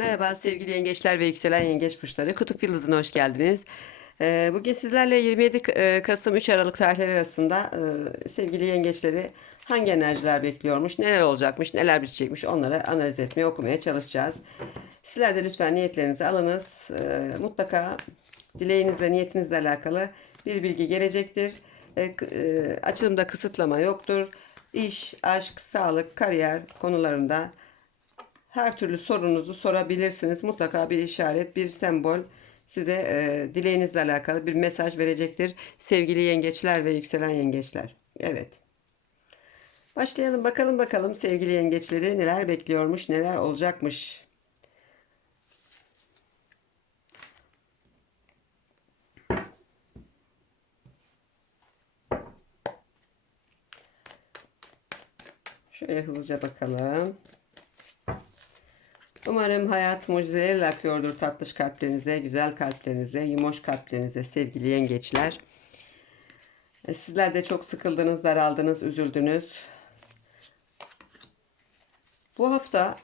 Merhaba sevgili yengeçler ve yükselen yengeç burçları. Kutup Yıldızı'na hoş geldiniz. Ee, bugün sizlerle 27 K- e, Kasım 3 Aralık tarihleri arasında e, sevgili yengeçleri hangi enerjiler bekliyormuş, neler olacakmış, neler bitecekmiş onları analiz etmeye, okumaya çalışacağız. Sizler de lütfen niyetlerinizi alınız. Ee, mutlaka dileğinizle, niyetinizle alakalı bir bilgi gelecektir. E, e, açılımda kısıtlama yoktur. İş, aşk, sağlık, kariyer konularında her türlü sorunuzu sorabilirsiniz. Mutlaka bir işaret, bir sembol size e, dileğinizle alakalı bir mesaj verecektir. Sevgili yengeçler ve yükselen yengeçler. Evet. Başlayalım bakalım bakalım sevgili yengeçleri neler bekliyormuş, neler olacakmış. Şöyle hızlıca bakalım. Umarım hayat mucizelerle akıyordur tatlış kalplerinize, güzel kalplerinize, yumuş kalplerinize sevgili yengeçler. E, Sizler de çok sıkıldınız, daraldınız, üzüldünüz. Bu hafta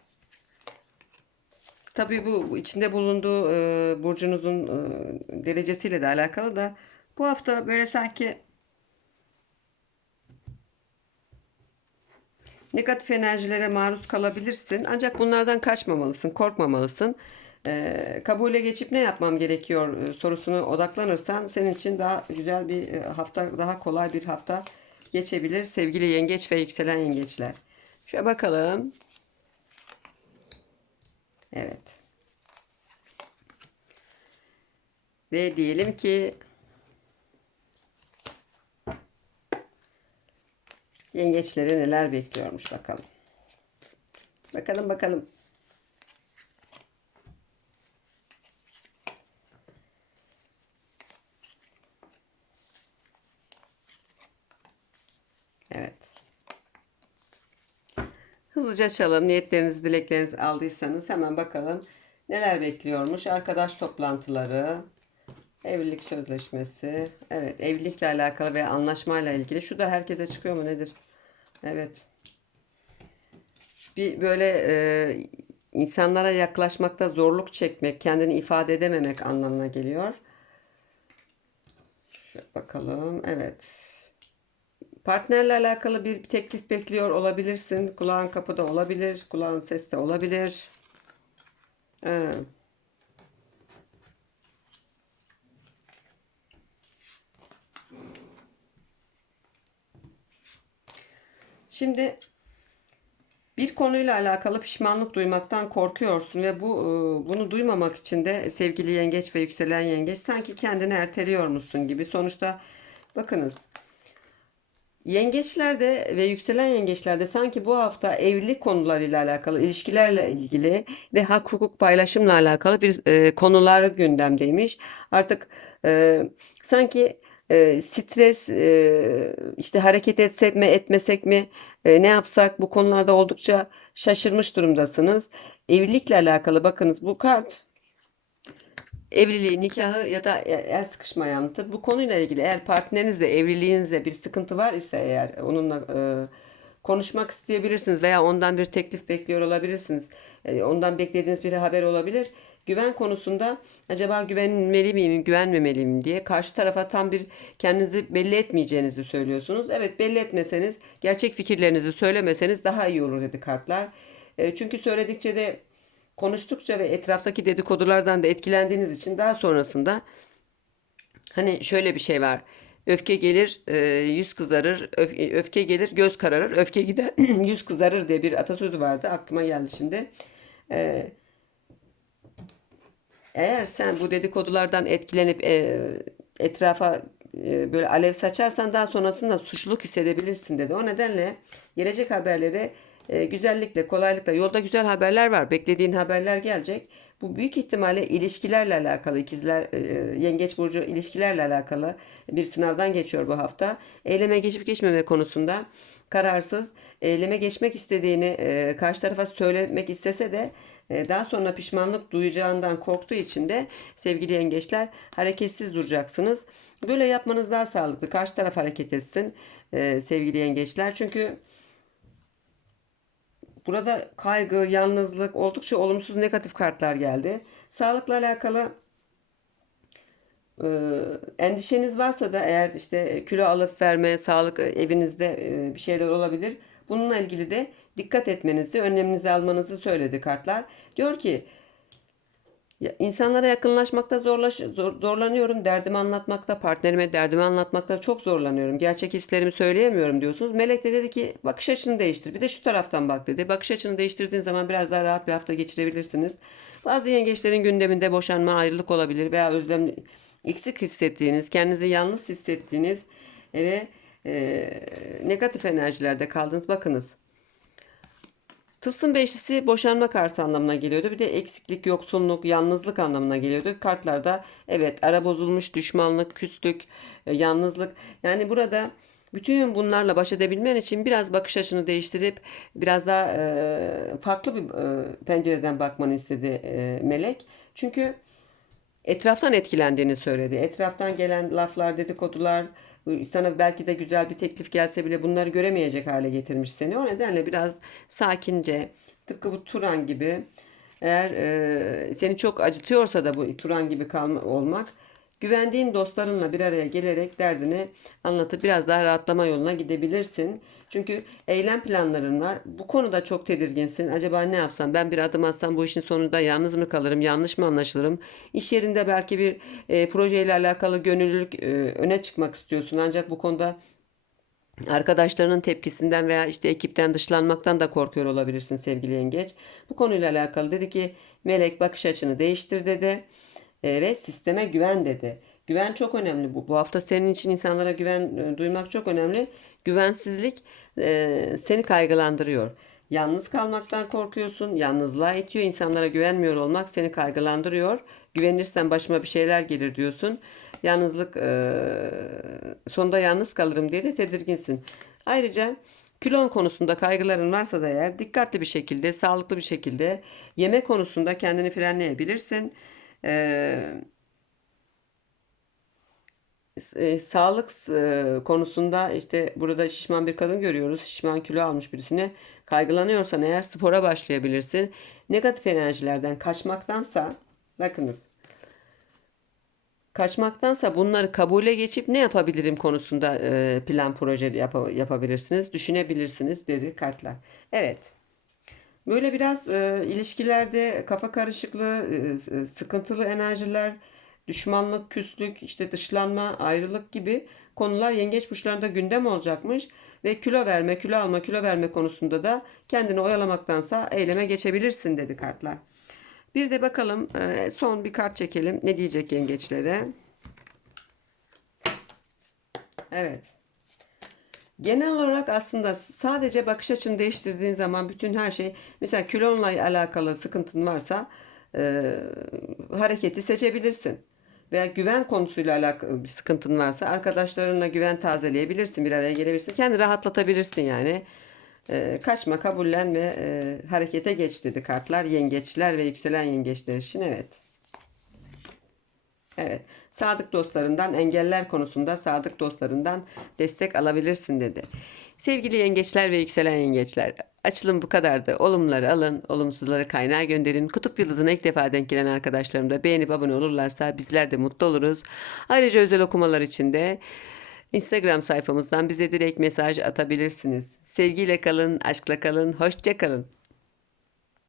tabii bu içinde bulunduğu e, burcunuzun e, derecesiyle de alakalı da bu hafta böyle sanki Negatif enerjilere maruz kalabilirsin. Ancak bunlardan kaçmamalısın, korkmamalısın. Ee, kabule geçip ne yapmam gerekiyor e, sorusuna odaklanırsan senin için daha güzel bir e, hafta, daha kolay bir hafta geçebilir sevgili yengeç ve yükselen yengeçler. Şöyle bakalım. Evet. Ve diyelim ki yengeçleri neler bekliyormuş bakalım. Bakalım bakalım. Evet. Hızlıca açalım. Niyetlerinizi, dileklerinizi aldıysanız hemen bakalım neler bekliyormuş. Arkadaş toplantıları, evlilik sözleşmesi. Evet, evlilikle alakalı ve anlaşmayla ilgili. Şu da herkese çıkıyor mu nedir? Evet. Bir böyle e, insanlara yaklaşmakta zorluk çekmek, kendini ifade edememek anlamına geliyor. Şöyle bakalım. Evet. Partnerle alakalı bir teklif bekliyor olabilirsin. Kulağın kapıda olabilir. Kulağın seste olabilir. Evet. Şimdi bir konuyla alakalı pişmanlık duymaktan korkuyorsun ve bu e, bunu duymamak için de sevgili yengeç ve yükselen yengeç sanki kendini erteliyormuşsun gibi. Sonuçta bakınız Yengeçlerde ve yükselen yengeçlerde sanki bu hafta evlilik konularıyla alakalı, ilişkilerle ilgili ve hak hukuk paylaşımla alakalı bir e, konular gündemdeymiş. Artık e, sanki e, stres, e, işte hareket etsek mi etmesek mi, e, ne yapsak bu konularda oldukça şaşırmış durumdasınız. Evlilikle alakalı bakınız bu kart evliliği, nikahı ya da el sıkışmayı anlatır. Bu konuyla ilgili eğer partnerinizle, evliliğinizde bir sıkıntı var ise eğer onunla e, konuşmak isteyebilirsiniz veya ondan bir teklif bekliyor olabilirsiniz. E, ondan beklediğiniz bir haber olabilir. Güven konusunda acaba güvenmeli miyim, güvenmemeli miyim diye karşı tarafa tam bir kendinizi belli etmeyeceğinizi söylüyorsunuz. Evet belli etmeseniz, gerçek fikirlerinizi söylemeseniz daha iyi olur dedi kartlar. E, çünkü söyledikçe de konuştukça ve etraftaki dedikodulardan da etkilendiğiniz için daha sonrasında hani şöyle bir şey var. Öfke gelir, e, yüz kızarır, öf- öfke gelir, göz kararır, öfke gider, yüz kızarır diye bir atasözü vardı. Aklıma geldi şimdi. E, eğer sen bu dedikodulardan etkilenip e, etrafa e, böyle alev saçarsan daha sonrasında suçluluk hissedebilirsin dedi. O nedenle gelecek haberleri e, güzellikle, kolaylıkla yolda güzel haberler var. Beklediğin haberler gelecek. Bu büyük ihtimalle ilişkilerle alakalı ikizler e, yengeç burcu ilişkilerle alakalı bir sınavdan geçiyor bu hafta. Eyleme geçip geçmeme konusunda kararsız. Eyleme geçmek istediğini e, karşı tarafa söylemek istese de e, daha sonra pişmanlık duyacağından korktuğu için de sevgili yengeçler hareketsiz duracaksınız. Böyle yapmanız daha sağlıklı. Karşı taraf hareket etsin e, sevgili yengeçler. Çünkü Burada kaygı, yalnızlık, oldukça olumsuz negatif kartlar geldi. Sağlıkla alakalı e, endişeniz varsa da eğer işte kilo alıp verme, sağlık e, evinizde bir şeyler olabilir. Bununla ilgili de dikkat etmenizi, önleminizi almanızı söyledi kartlar. Diyor ki insanlara yakınlaşmakta zorlaş, zor- zorlanıyorum. Derdimi anlatmakta, partnerime derdimi anlatmakta çok zorlanıyorum. Gerçek hislerimi söyleyemiyorum diyorsunuz. Melek de dedi ki bakış açını değiştir. Bir de şu taraftan bak dedi. Bakış açını değiştirdiğin zaman biraz daha rahat bir hafta geçirebilirsiniz. Bazı yengeçlerin gündeminde boşanma, ayrılık olabilir veya özlem eksik hissettiğiniz, kendinizi yalnız hissettiğiniz ve e, negatif enerjilerde kaldınız. Bakınız. Tılsım beşlisi boşanma kartı anlamına geliyordu. Bir de eksiklik, yoksunluk, yalnızlık anlamına geliyordu. Kartlarda evet ara bozulmuş, düşmanlık, küslük, e, yalnızlık. Yani burada bütün bunlarla baş edebilmen için biraz bakış açını değiştirip biraz daha e, farklı bir e, pencereden bakmanı istedi e, Melek. Çünkü etraftan etkilendiğini söyledi. Etraftan gelen laflar, dedikodular, sana belki de güzel bir teklif gelse bile bunları göremeyecek hale getirmiş seni. O nedenle biraz sakince, tıpkı bu Turan gibi eğer e, seni çok acıtıyorsa da bu Turan gibi kalma, olmak, güvendiğin dostlarınla bir araya gelerek derdini anlatıp biraz daha rahatlama yoluna gidebilirsin. Çünkü eylem planların var. Bu konuda çok tedirginsin. Acaba ne yapsam? Ben bir adım atsam bu işin sonunda yalnız mı kalırım? Yanlış mı anlaşılırım? İş yerinde belki bir e, projeyle alakalı gönüllülük e, öne çıkmak istiyorsun. Ancak bu konuda Arkadaşlarının tepkisinden veya işte ekipten dışlanmaktan da korkuyor olabilirsin sevgili yengeç. Bu konuyla alakalı dedi ki Melek bakış açını değiştir dedi Ve sisteme güven dedi. Güven çok önemli bu. Bu hafta senin için insanlara güven e, duymak çok önemli. Güvensizlik e, seni kaygılandırıyor. Yalnız kalmaktan korkuyorsun, yalnızlığa itiyor. İnsanlara güvenmiyor olmak seni kaygılandırıyor. Güvenirsen başıma bir şeyler gelir diyorsun. Yalnızlık e, sonunda yalnız kalırım diye de tedirginsin. Ayrıca kilon konusunda kaygıların varsa da eğer dikkatli bir şekilde, sağlıklı bir şekilde yeme konusunda kendini frenleyebilirsin. E, sağlık e, konusunda işte burada şişman bir kadın görüyoruz. Şişman kilo almış birisine. Kaygılanıyorsan eğer spora başlayabilirsin. Negatif enerjilerden kaçmaktansa bakınız. Kaçmaktansa bunları kabule geçip ne yapabilirim konusunda e, plan proje yapa- yapabilirsiniz. Düşünebilirsiniz dedi kartlar. Evet. Böyle biraz e, ilişkilerde kafa karışıklığı, e, e, sıkıntılı enerjiler, düşmanlık, küslük, işte dışlanma, ayrılık gibi konular yengeç burçlarında gündem olacakmış. Ve kilo verme, kilo alma, kilo verme konusunda da kendini oyalamaktansa eyleme geçebilirsin dedi kartlar. Bir de bakalım e, son bir kart çekelim. Ne diyecek yengeçlere? Evet. Genel olarak aslında sadece bakış açını değiştirdiğin zaman bütün her şey mesela kilonla alakalı sıkıntın varsa e, hareketi seçebilirsin. Veya güven konusuyla alakalı bir sıkıntın varsa arkadaşlarınla güven tazeleyebilirsin, bir araya gelebilirsin. Kendini rahatlatabilirsin yani. E, kaçma, kabullen ve e, harekete geç dedi kartlar. Yengeçler ve yükselen yengeçler için evet. Evet. Sadık dostlarından engeller konusunda sadık dostlarından destek alabilirsin dedi. Sevgili yengeçler ve yükselen yengeçler, açılım bu kadardı. Olumları alın, olumsuzları kaynağa gönderin. Kutup yıldızına ilk defa denk gelen arkadaşlarım da beğenip abone olurlarsa bizler de mutlu oluruz. Ayrıca özel okumalar için de Instagram sayfamızdan bize direkt mesaj atabilirsiniz. Sevgiyle kalın, aşkla kalın, hoşça kalın.